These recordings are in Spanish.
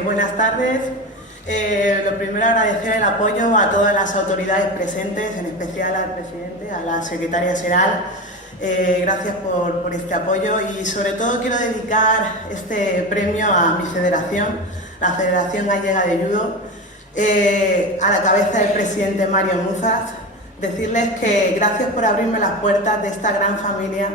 Buenas tardes. Lo primero, agradecer el apoyo a todas las autoridades presentes, en especial al presidente, a la secretaria general. Gracias por este apoyo y sobre todo quiero dedicar este premio a mi federación, la Federación Gallega de Judo, a la cabeza del presidente Mario Muzas. Decirles que gracias por abrirme las puertas de esta gran familia,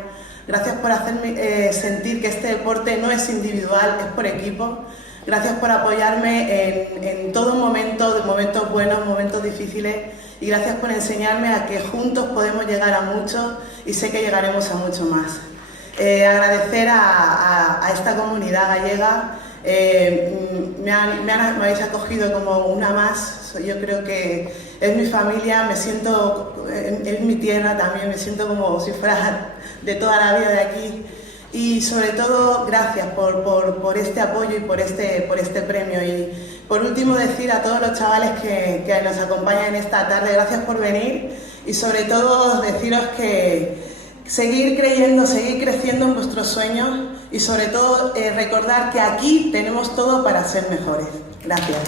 gracias por hacerme sentir que este deporte no es individual, es por equipo. Gracias por apoyarme en todo momento, de momentos buenos, momentos difíciles, y gracias por enseñarme a que juntos podemos llegar a mucho y sé que llegaremos a mucho más. Agradecer a esta comunidad gallega, me habéis acogido como una más. Yo creo que es mi familia, me siento, es mi tierra también, me siento como si fuera de toda la vida de aquí. Y sobre todo, gracias por este apoyo y por este premio. Y por último, decir a todos los chavales que nos acompañan esta tarde, gracias por venir, y sobre todo deciros que seguir creyendo, seguir creciendo en vuestros sueños, y sobre todo recordar que aquí tenemos todo para ser mejores. Gracias.